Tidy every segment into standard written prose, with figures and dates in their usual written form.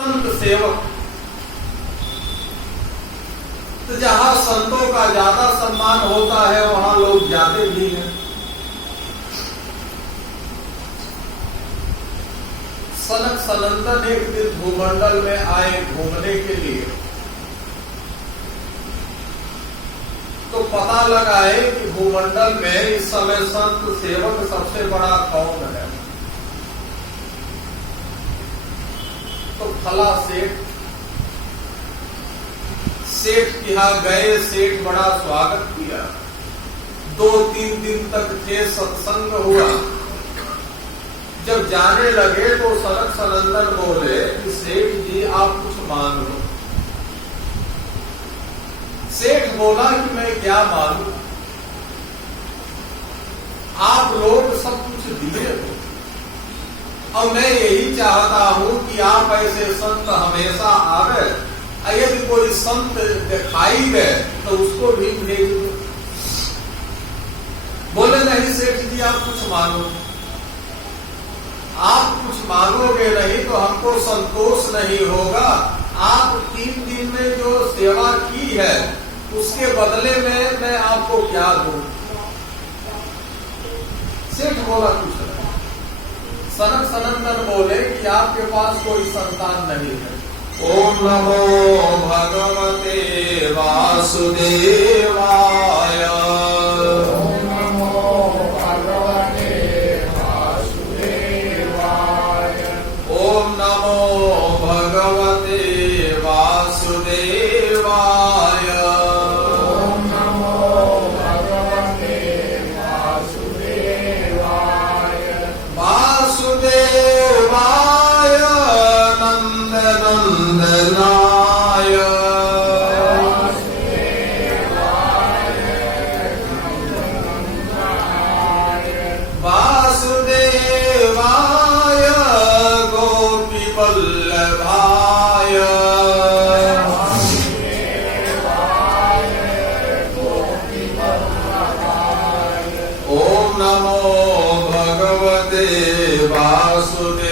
संत सेवक। तो जहां संतों का ज्यादा सम्मान होता है वहां लोग जाते भी हैं। सनक सनंदन एक दिन भूमंडल में आए घूमने के लिए, तो पता लगा है कि भूमंडल में इस समय संत सेवक सबसे बड़ा कौन है। तो फला सेठ के यहां गए, सेठ बड़ा स्वागत किया, 2-3 दिन तक के सत्संग हुआ। जब जाने लगे तो सनक सनंदन बोले कि सेठ जी आप कुछ मांगो। सेठ बोला कि मैं क्या मांगू, आप लोग सब कुछ दिए हो और मैं यही चाहता हूं कि आप ऐसे संत हमेशा आवे, यदि कोई संत दिखाई गए तो उसको भी भेज दो। बोले नहीं सेठ जी आप कुछ मांगो, आप कुछ मांगोगे नहीं तो हमको संतोष नहीं होगा। आप 3 दिन में जो सेवा की है उसके बदले में मैं आपको क्या दूं। सेठ बोला कुछ नहीं। सनक सनंदन बोले कि आपके पास कोई संतान नहीं है। ओम नमो भगवते वासुदेवाय। ओम नमो भगवते वासुदेवाय। ओम नमो भगवते वासुदेवाय। ओम नमो भगवते वासुदेवाय। वासुदेवाय नंदनाय। वासुदेवाय गोपी वल्लभाय। ओम नमो भगवते वासुदेवाय।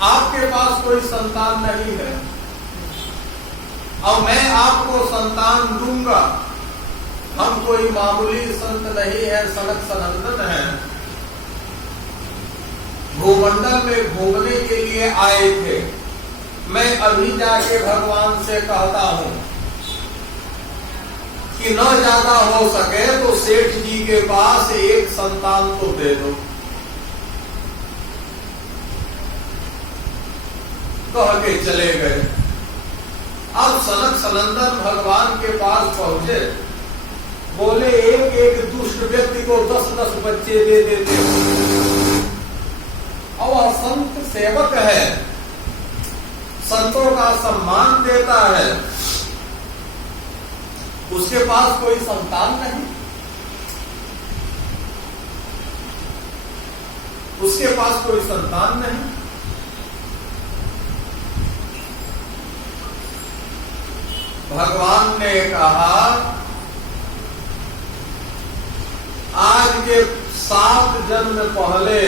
आपके पास कोई संतान नहीं है और मैं आपको संतान दूंगा। हम कोई मामूली संत नहीं है, सनक सनंदन है। भूमंडल में घूमने के लिए आए थे। मैं अभी जाके भगवान से कहता हूं कि न ज्यादा हो सके तो सेठ जी के पास एक संतान तो दे दो। कह के चले गए। अब सनक सनंदन भगवान के पास पहुंचे, बोले एक एक दुष्ट व्यक्ति को 10-10 बच्चे दे देते। और वह संत सेवक है, संतों का सम्मान देता है, उसके पास कोई संतान नहीं। उसके पास कोई संतान नहीं। भगवान ने कहा आज के 7 जन्म पहले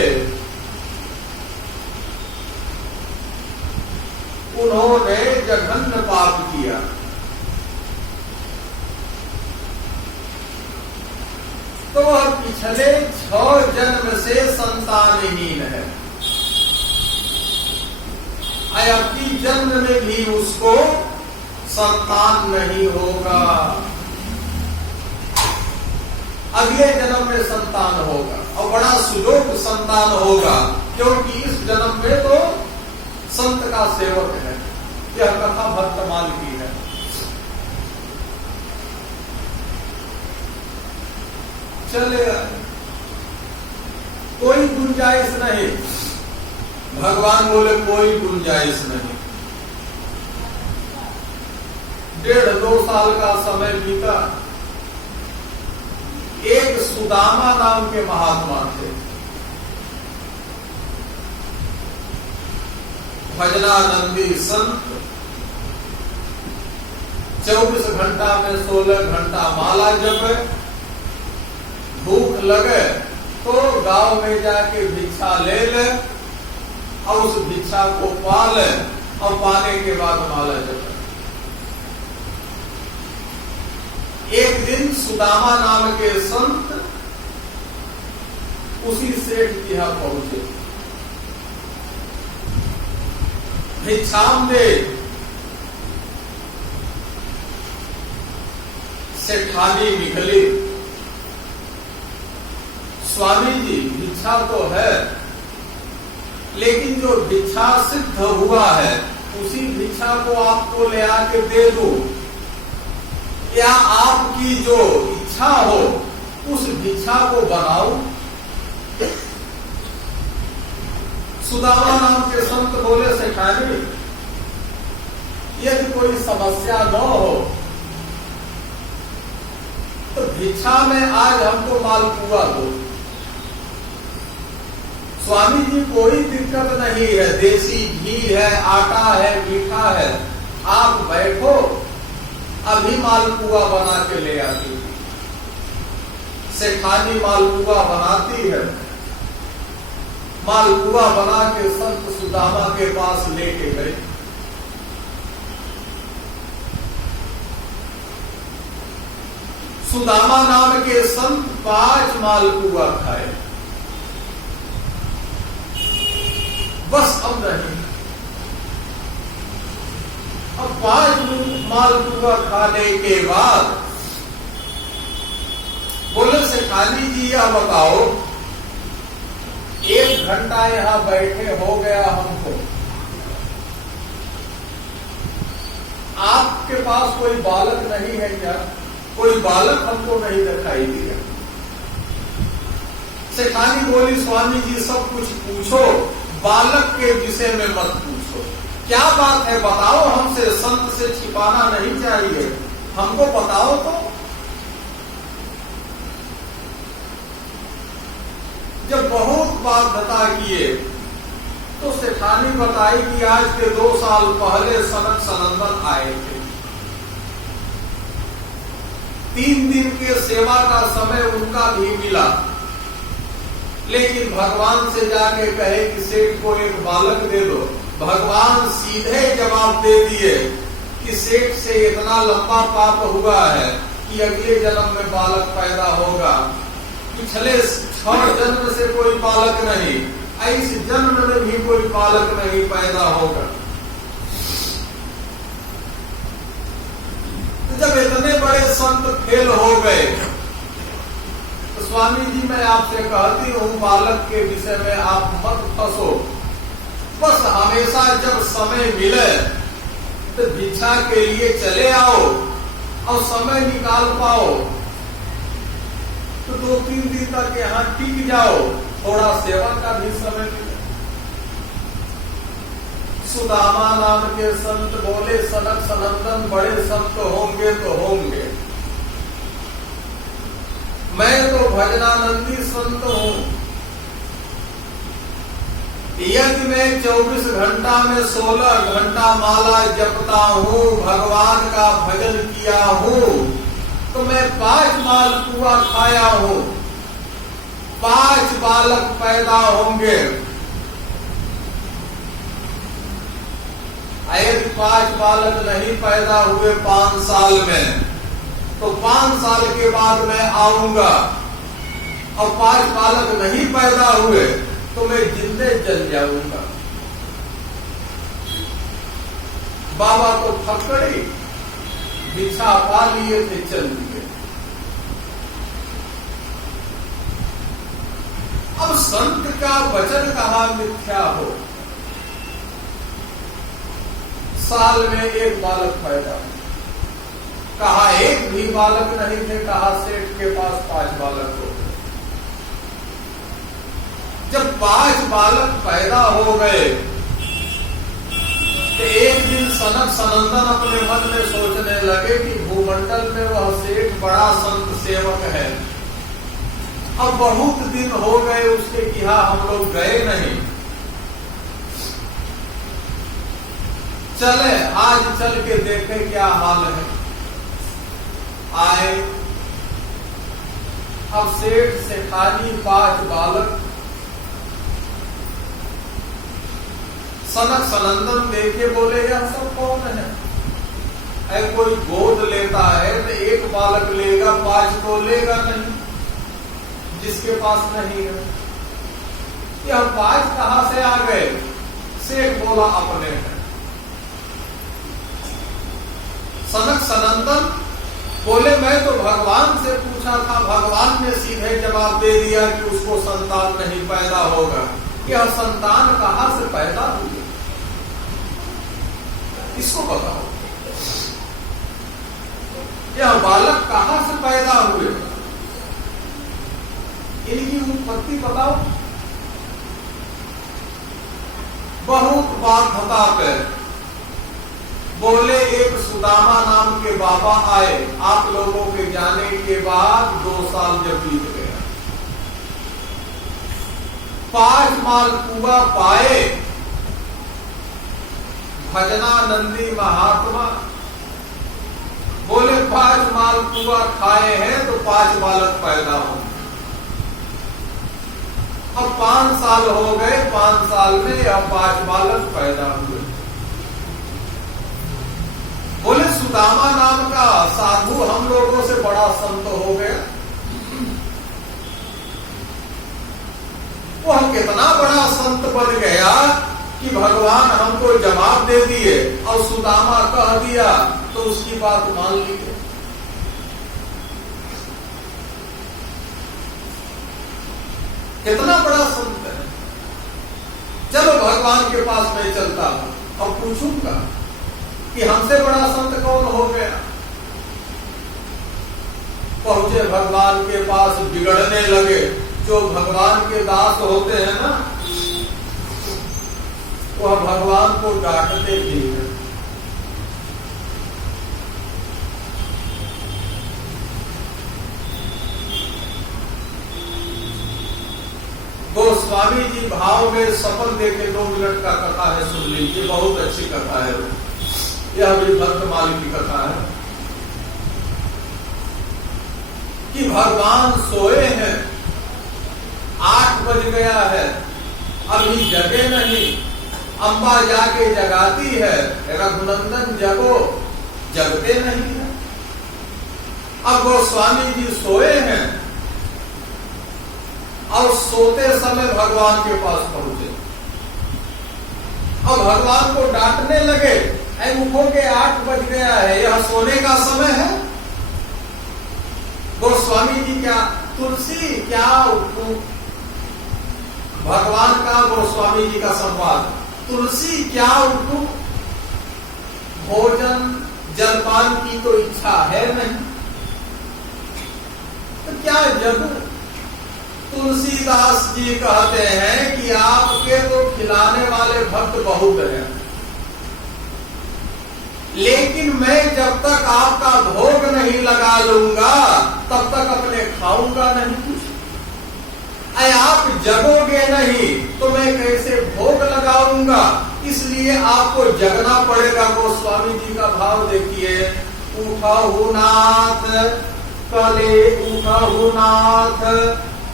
उन्होंने जघन्य पाप किया। तो वह पिछले 6 जन्म से संतानहीन है। अगली जन्म में भी उसको संतान नहीं होगा। अगले जन्म में संतान होगा और बड़ा सुयोग संतान होगा, क्योंकि इस जन्म में तो संत का सेवक है। यह कथा भक्तमाल की है। चले कोई गुंजाइश नहीं। भगवान बोले कोई गुंजाइश नहीं। 1.5-2 साल का समय बीता। एक सुदामा नाम के महात्मा थे, भजनानंदी संत। 24 घंटा में 16 घंटा माला जपे, भूख लगे तो गांव में जाके भिक्षा ले ले और उस भिक्षा को पाले और पाने के बाद माला जपे। एक दिन सुदामा नाम के संत उसी सेठ के यहां पहुंचे। भिक्षाम दे, सेठानी निकली। स्वामी जी भिक्षा तो है, लेकिन जो भिक्षा सिद्ध हुआ है उसी भिक्षा को आपको ले आके दे दो, या आपकी जो इच्छा हो उस भिक्षा को बनाओ। सुदामा नाम के संत बोले, सेठानी यदि कोई समस्या न हो तो भिक्षा में आज हमको मालपुआ दो। स्वामी जी कोई दिक्कत नहीं है, देसी घी है, आटा है, मीठा है, आप बैठो, अभी मालपुआ बना के ले आती। सेठानी मालपुआ बनाती है। मालपुआ बना के संत सुदामा के पास लेके गए। सुदामा नाम के संत 5 मालपुआ खाए, बस अब नहीं। अब 5 मालपुआ खाने के बाद बोले, सेठानी जी यह बताओ, 1 घंटा यहां बैठे हो गया हमको, आपके पास कोई बालक नहीं है क्या? कोई बालक हमको नहीं दिखाई दिया। सेठानी बोली, स्वामी जी सब कुछ पूछो, बालक के विषय में मत पूछो। क्या बात है बताओ हमसे, संत से छिपाना नहीं चाहिए, हमको बताओ तो। जब बहुत बाध्यता किए तो सेठानी बताई कि आज के 2 साल पहले सनक सनंदन आए थे। 3 दिन के सेवा का समय उनका भी मिला, लेकिन भगवान से जाके कहे कि सेठ को एक बालक दे दो। भगवान सीधे जवाब दे दिए कि सेठ से इतना लंबा पाप हुआ है कि अगले जन्म में बालक पैदा होगा। पिछले 6 जन्म से कोई बालक नहीं, इस जन्म में भी कोई बालक नहीं पैदा होगा। जब इतने बड़े संत फेल हो गए तो स्वामी जी मैं आपसे कहती हूं, बालक के विषय में आप मत फंसो। बस हमेशा जब समय मिले तो भिक्षा के लिए चले आओ, और समय निकाल पाओ तो 2-3 दिन तक यहाँ टिक जाओ, थोड़ा सेवा का भी समय मिले। सुदामा नाम के संत बोले, सनक सनंदन बड़े संत होंगे तो होंगे, मैं तो भजनानंदी संत हूं। यदि मैं 24 घंटा में 16 घंटा माला जपता हूं, भगवान का भजन किया हूं, तो मैं 5 मालपुआ खाया हूं, 5 बालक पैदा होंगे। यदि 5 बालक नहीं पैदा हुए 5 साल में, तो 5 साल के बाद मैं आऊंगा, और 5 बालक नहीं पैदा हुए तो मैं जिंदे जल जाऊंगा। बाबा तो फकड़ी भिक्षा पा लिए थे, चल दिए। अब संत का वचन कहा मिथ्या हो। साल में 1 बालक पैदा, कहा 1 भी बालक नहीं थे, कहा सेठ के पास 5 बालक हो। जब 5 बालक पैदा हो गए तो एक दिन सनक सनंदन अपने मन में सोचने लगे कि भूमंडल में वह सेठ बड़ा संत सेवक है, अब बहुत दिन हो गए उसके यहाँ हम लोग गए नहीं, चले आज चल के देखें क्या हाल है। अब सेठ सेठानी 5 बालक सनक सनंदन देखे बोले यह सब कौन है? कोई गोद लेता है तो 1 बालक लेगा, 5 को लेगा नहीं, जिसके पास नहीं है। यह 5 कहां से आ गए? सेठ बोला अपने हैं। सनक सनंदन बोले मैं तो भगवान से पूछा था, भगवान ने सीधे जवाब दे दिया कि उसको संतान नहीं पैदा होगा। यह संतान कहां से पैदा हुई? इसको बताओ, यह बालक कहां से पैदा हुए? इनकी उत्पत्ति बताओ। बहुत बाध्यता पे बोले एक सुदामा नाम के बाबा आए। आप लोगों के जाने के बाद 2 साल जब बीत गया, 5 मालपुआ पाए। भजनानंदी महात्मा बोले 5 मालपुआ खाए हैं तो 5 बालक पैदा होंगे। अब 5 साल हो गए, 5 साल में अब 5 बालक पैदा हुए। बोले सुदामा नाम का साधु हम लोगों से बड़ा संत हो गया। वह कितना बड़ा संत बन गया कि भगवान हमको जवाब दे दिए और सुदामा कह दिया तो उसकी बात मान लीजिए। कितना बड़ा संत है। चलो भगवान के पास मैं चलता हूं और पूछूंगा कि हमसे बड़ा संत कौन हो गया। पहुंचे भगवान के पास, बिगड़ने लगे। जो भगवान के दास होते हैं ना, वह भगवान को डांटते भी हैं। गोस्वामी जी भाव में सफल देके 2 मिनट का कथा है, सुन लीजिए, बहुत अच्छी कथा है। यह भी भक्तमाल की कथा है कि भगवान सोए हैं, 8 बज गया है, अभी जगे नहीं। अम्बा जाके जगाती है, रघुनंदन जगो, जगते नहीं है। अब गोस्वामी जी सोए हैं और सोते समय भगवान के पास पहुंचे और भगवान को डांटने लगे, उठोगे 8 बज गया है, यह सोने का समय है। गोस्वामी जी क्या तुलसी क्या उठूं? भगवान का गोस्वामी जी का संवाद, तुलसी क्या उठूं? भोजन जलपान की तो इच्छा है नहीं, तो क्या जगू? तुलसीदास जी कहते हैं कि आपके तो खिलाने वाले भक्त बहुत हैं, लेकिन मैं जब तक आपका भोग नहीं लगा लूंगा तब तक अपने खाऊंगा नहीं कुछ। आप जगोगे नहीं तो मैं कैसे भोग लगाऊंगा? इसलिए आपको जगना पड़ेगा। गोस्वामी जी का भाव देखिए, उठहु नाथ कले, उठहु नाथ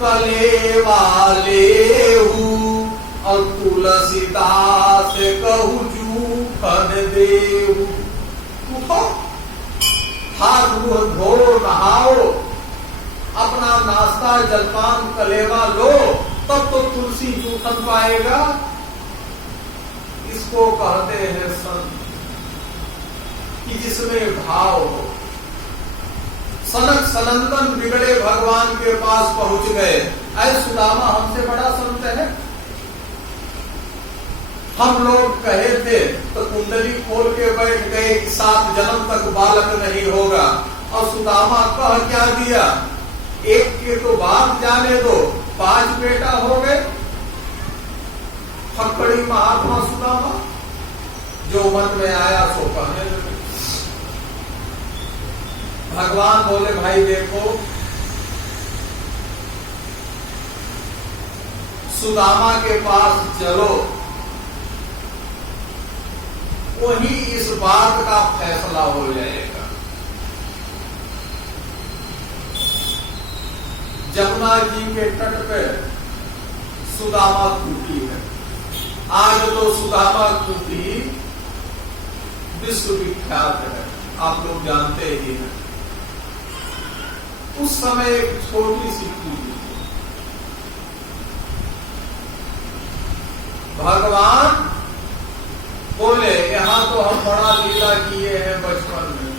कले वाले और तुलसीदास कहू जूठन देहु। उठो, हाथ मुंह धो, नहाओ, अपना नाश्ता जलपान कलेवा लो, तब तो तुलसी जूठन पाएगा। इसको कहते हैं संत कि जिसमें भाव हो। सनक सनंदन बिगड़े भगवान के पास पहुंच गए। ऐ सुदामा हमसे बड़ा संत है? हम लोग कहे थे तो कुंडली खोल के बैठ गए कि 7 जन्म तक बालक नहीं होगा, और सुदामा कह क्या दिया? 1 के तो बात जाने दो, 5 बेटा हो गए। फक्कड़ी महात्मा सुदामा, जो मन में आया सो कहने लगे। भगवान बोले भाई देखो, सुदामा के पास चलो, वही इस बात का फैसला हो जाएगा। जमुना जी के तट पे सुदामा कुटी है। आज तो सुदामा कुटी विश्वविख्यात है, आप लोग जानते ही हैं। उस समय एक छोटी सी कुटी, भगवान बोले यहां तो हम बड़ा लीला किए हैं बचपन में,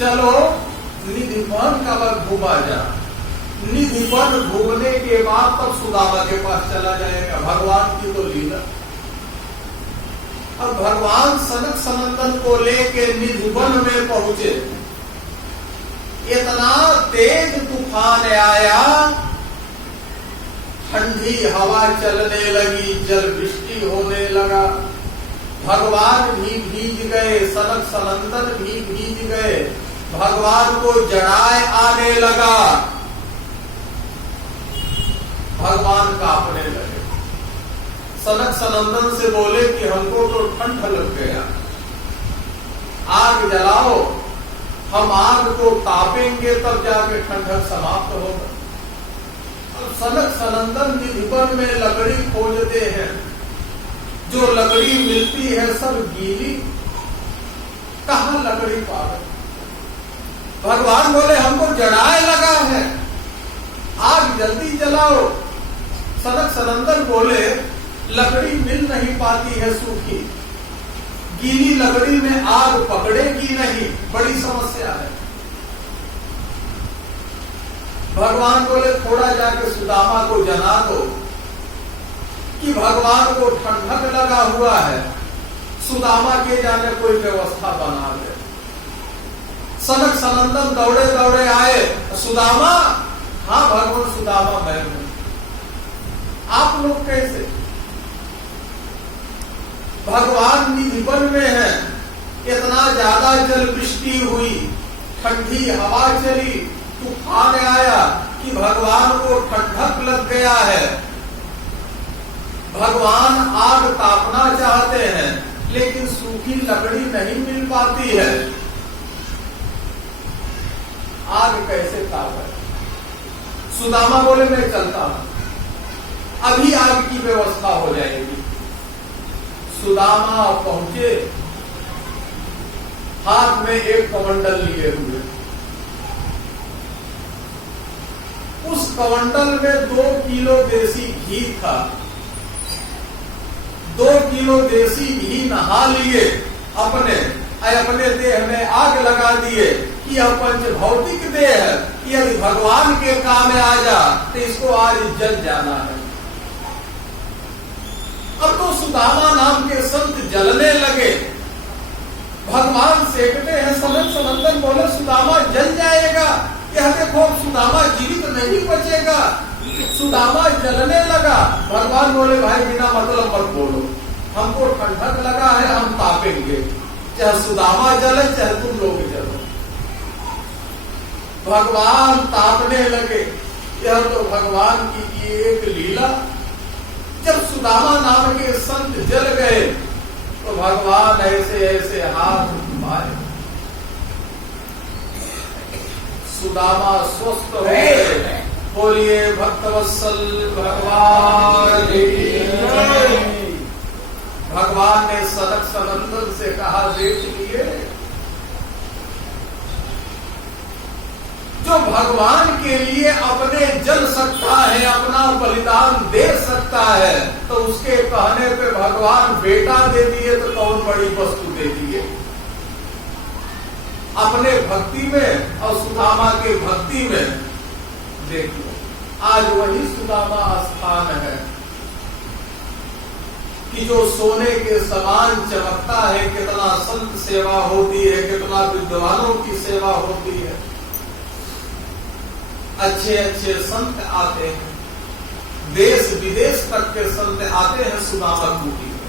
चलो निधिवन का वक्त घूमा जा। निधिवन घूमने के बाद तब सुदामा के पास चला जाएगा। भगवान की तो लीला। अब भगवान सनक सनंदन को लेके निधिवन में पहुंचे। इतना तेज तूफान आया, ठंडी हवा चलने लगी, जल वृष्टि होने लगा। भगवान भी भीग गए, सनक सनंदन भी भीग गए। भगवान को जड़ाए आने लगा, भगवान कांपने लगे। सनक सनंदन से बोले कि हमको तो ठंड लग गया, आग जलाओ, हम आग को तापेंगे तब जाके ठंडक समाप्त होगा। अब सनक सनंदन निधिवन में लकड़ी खोजते हैं, जो लकड़ी मिलती है सब गीली, कहां लकड़ी पावे। भगवान बोले हमको जड़ाए लगा है, आग जल्दी जलाओ। सनक सनंदन बोले लकड़ी मिल नहीं पाती है, सूखी गीली लकड़ी में आग पकड़ेगी नहीं, बड़ी समस्या है। भगवान बोले थोड़ा जाके सुदामा को जना दो कि भगवान को ठंडक लगा हुआ है, सुदामा के जाने कोई व्यवस्था बना दे। सनक सनंदन दौड़े दौड़े आए, सुदामा, हाँ भगवान सुदामा मैं हूं, आप लोग कैसे। भगवान निधिवन में है, इतना ज्यादा जल वृष्टि हुई, ठंडी हवा चली, तूफान आया कि भगवान को ठंडक लग गया है। भगवान आग तापना चाहते हैं लेकिन सूखी लकड़ी नहीं मिल पाती है, आग कैसे तापे। सुदामा बोले मैं चलता हूं, अभी आग की व्यवस्था हो जाएगी। सुदामा पहुंचे, हाथ में एक कमंडल लिए हुए। उस कमंडल में 2 किलो देसी घी था। 2 किलो देसी घी नहा लिए, अपने देह में आग लगा दिए कि यह पंच भौतिक देह है, यदि भगवान के काम में आ जा तो इसको आज जल जाना है। अब तो सुदामा नाम के संत जलने लगे, भगवान सेकते हैं। सनक सनंदन बोले सुदामा जल जाएगा, यह देखो सुदामा जीवित नहीं बचेगा। सुदामा जलने लगा। भगवान बोले भाई बिना मतलब मत बोलो, हमको ठंडक लगा है, हम तापेंगे, चाहे सुदामा जले चाहे तुम लोग जलो। भगवान तापने लगे। यह तो भगवान की एक लीला। जब सुदामा नाम के संत जल गए तो भगवान ऐसे ऐसे हाथ मारे, सुदामा स्वस्थ हो गए। बोलिए भक्तवत्सल भगवान की। भगवान ने सनक सनंदन से कहा देख लिए, जो भगवान के लिए अपने जल सकता है, अपना बलिदान दे सकता है, तो उसके कहने पे भगवान बेटा दे दिए तो कौन बड़ी वस्तु दे दिए। अपने भक्ति में और सुदामा के भक्ति में देख लो, आज वही सुदामा स्थान है कि जो सोने के समान चमकता है। कितना संत सेवा होती है, कितना विद्वानों की सेवा होती है, अच्छे अच्छे संत आते हैं, देश विदेश तक के संत आते हैं सुदामा कुटी में।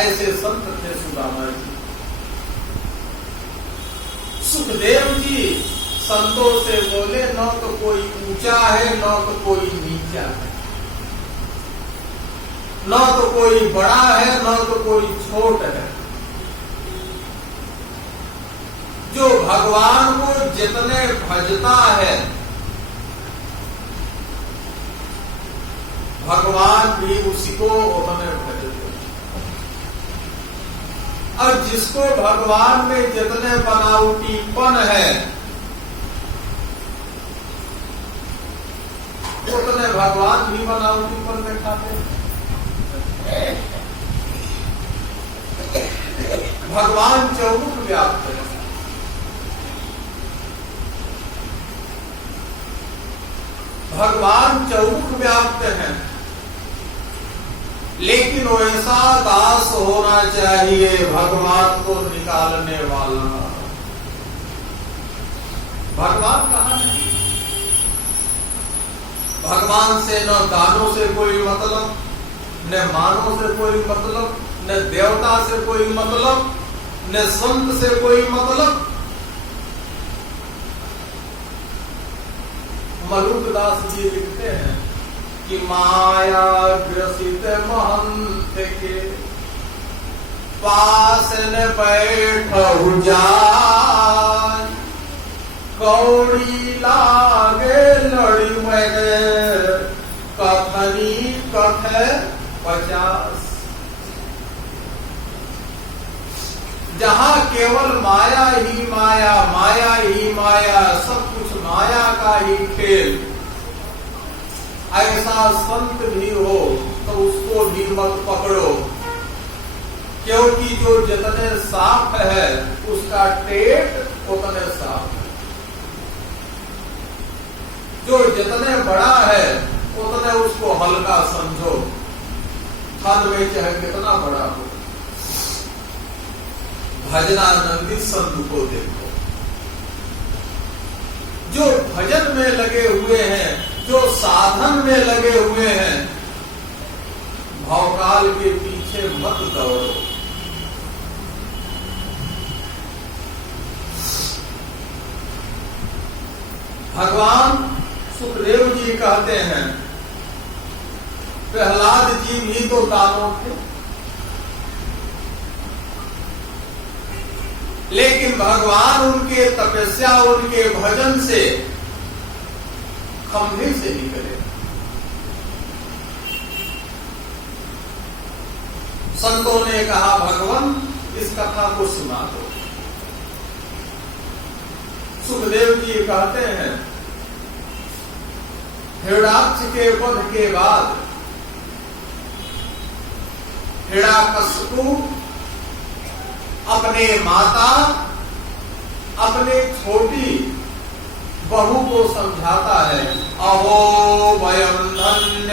ऐसे संत थे सुदामा जी। सुखदेव जी संतों से बोले न तो कोई ऊंचा है न तो कोई नीचा है, न तो कोई बड़ा है न तो कोई छोट है। जो भगवान को जितने भजता है, भगवान भी उसी को उतने भजते हैं। और जिसको भगवान में जितने बनावटीपन है, उतने भगवान भी बनावटीपन में खाते हैं। भगवान चौमुख व्याप्त है। भगवान चौमुख व्याप्त है, लेकिन वैसा दास होना चाहिए भगवान को निकालने वाला। भगवान कहाँ है? भगवान से न दानों से कोई मतलब, न मानों से कोई मतलब, न देवता से कोई मतलब, न संत से कोई मतलब। मलुकदास जी लिखते हैं कि माया ग्रसित महंत के पास न बैठहु जाय, कौड़ी लागे लड़ी में कथनी कथे 50। जहां केवल माया ही माया, माया ही माया, सब कुछ माया का ही खेल, ऐसा संत भी हो तो उसको भी मत पकड़ो, क्योंकि जो जितने साफ है उसका टेट उतने साफ है। जो जितने बड़ा है उतने उसको हल्का समझो, थन में चाहे कितना बड़ा हो। भजनानंदी संत को देखो, जो भजन में लगे हुए हैं, जो साधन में लगे हुए हैं, भवकाल के पीछे मत दौड़ो। भगवान सुखदेव जी कहते हैं, प्रहलाद जी भी तो दानव थे, लेकिन भगवान उनके तपस्या, उनके भजन से खंभे से निकले। संतों ने कहा, भगवान इस कथा को सुना दो। सुखदेव जी कहते हैं, हिरण्याक्ष के वध के बाद हिरण्यकशिपु अपने माता, अपने छोटी बहू को समझाता है, अहो